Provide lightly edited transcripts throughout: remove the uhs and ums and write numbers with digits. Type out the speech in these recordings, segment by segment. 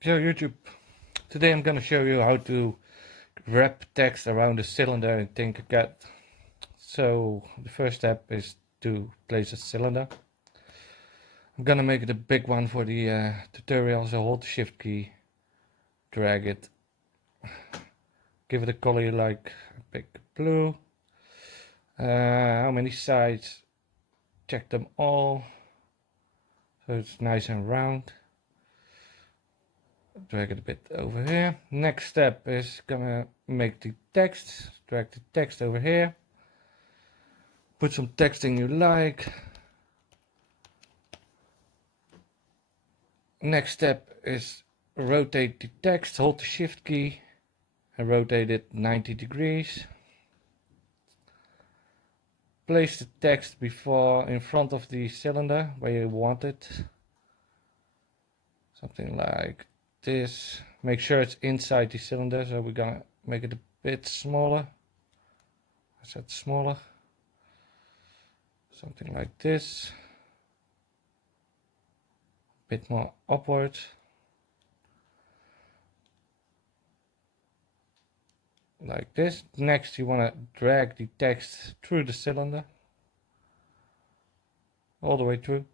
So YouTube, today I'm gonna show you how to wrap text around a cylinder in Tinkercad. So the first step is to place a cylinder. I'm gonna make it a big one for the tutorial, so hold the shift key, drag it, give it a color you like, pick blue. How many sides? Check them all, so it's nice and round. Drag it a bit over here. Next step is gonna make the text. Drag the text over here. Put some texting you like. Next step is rotate the text. Hold the shift key and rotate it 90 degrees. Place the text in front of the cylinder where you want it. Something like this. Make sure it's inside the cylinder, so we're gonna make it a bit smaller. I said smaller. Something like this. A bit more upwards. Like this. Next you want to drag the text through the cylinder. All the way through.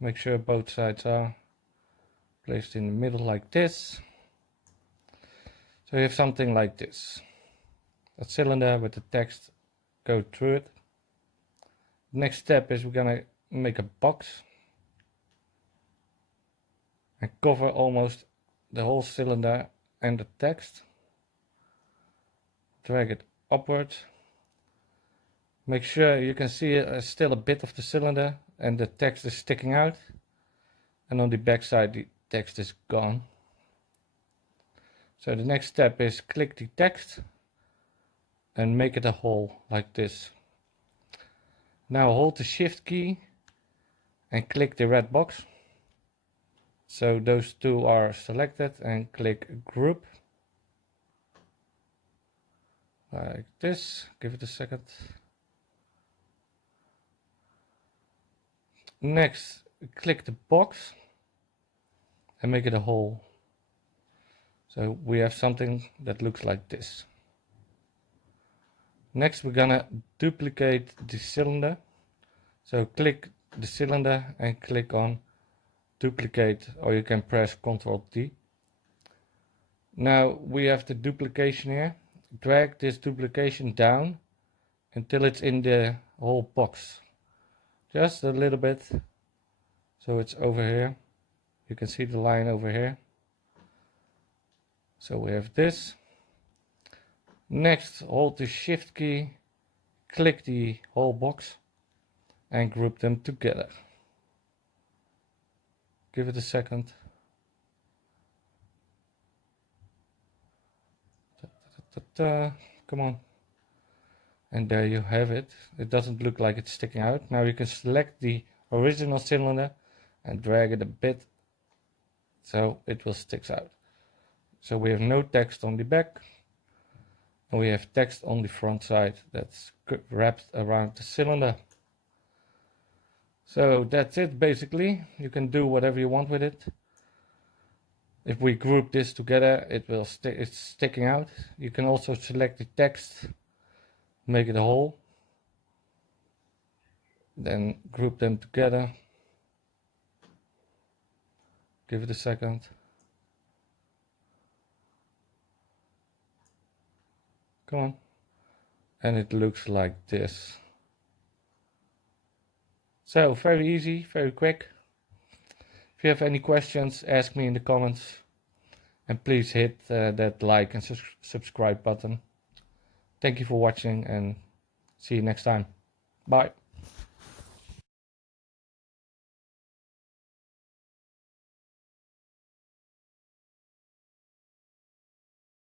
Make sure both sides are placed in the middle like this. So you have something like this. A cylinder with the text go through it. Next step is we're gonna make a box and cover almost the whole cylinder and the text. Drag it upwards. Make sure you can see still a bit of the cylinder and the text is sticking out. And on the back side the text is gone. So the next step is click the text and make it a hole like this. Now hold the shift key and click the red box. So those two are selected and click group. Like this. Give it a second. Next, click the box and make it a hole. So we have something that looks like this. Next we're gonna duplicate the cylinder. So click the cylinder and click on duplicate, or you can press Ctrl T. Now we have the duplication here. Drag this duplication down until it's in the whole box. Just a little bit. So it's over here. You can see the line over here. So we have this. Next, hold the shift key, click the whole box and group them together. Give it a second. Come on. And there you have it. It doesn't look like it's sticking out. Now you can select the original cylinder and drag it a bit so it will stick out. So we have no text on the back. And we have text on the front side that's wrapped around the cylinder. So that's it basically. You can do whatever you want with it. If we group this together, it's sticking out. You can also select the text, make it a whole, then group them together. Give it a second. Come on. And it looks like this. So very easy, very quick. If you have any questions, ask me in the comments. And please hit that like and subscribe button. Thank you for watching and see you next time. Bye.